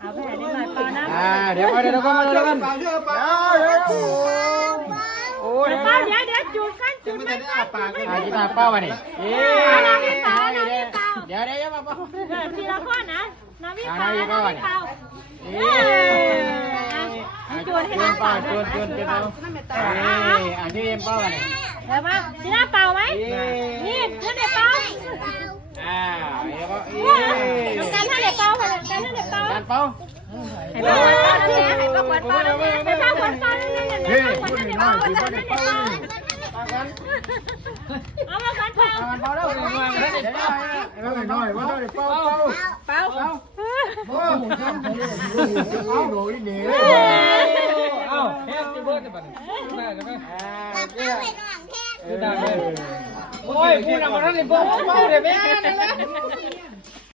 เอาไปให้ได้หน่อยเปล่านะ เดี๋ยวก็มาเจอกันโอ้ย เปล่าเดี๋ยวจูบกันจูบกัน กีตาร์เป้ามาเนี่ยเดี๋ยวมาเป้า ทีละคนนะน้ำพี่เปล่าน้ำพี่เปล่าจูนให้น้ำเปล่าจูนเปล่าที่เอ็มเป้ามาเนี่ย เดี๋ยวมาทีละเปล่าไหมนี่ทีละเปล่า เดี๋ยวก็ การท่าเด็กเปล่าการท่าเด็กเปล่า การเป้า ให้เปล่าให้เปล่าขวดเปล่าให้เปล่าขวดเปล่าให้เปล่าขวดเปล่าเอามากันเปล่า เป้าแล้วน้อยว่าได้เป้าเป้าโอ้ผมทำเอาโดยนี่เอาแฮปปี้เบิร์ดบัดได้ไหมโอ้ยพูดอะไรมาท่านเลยเป้าเดี๋ยวแม่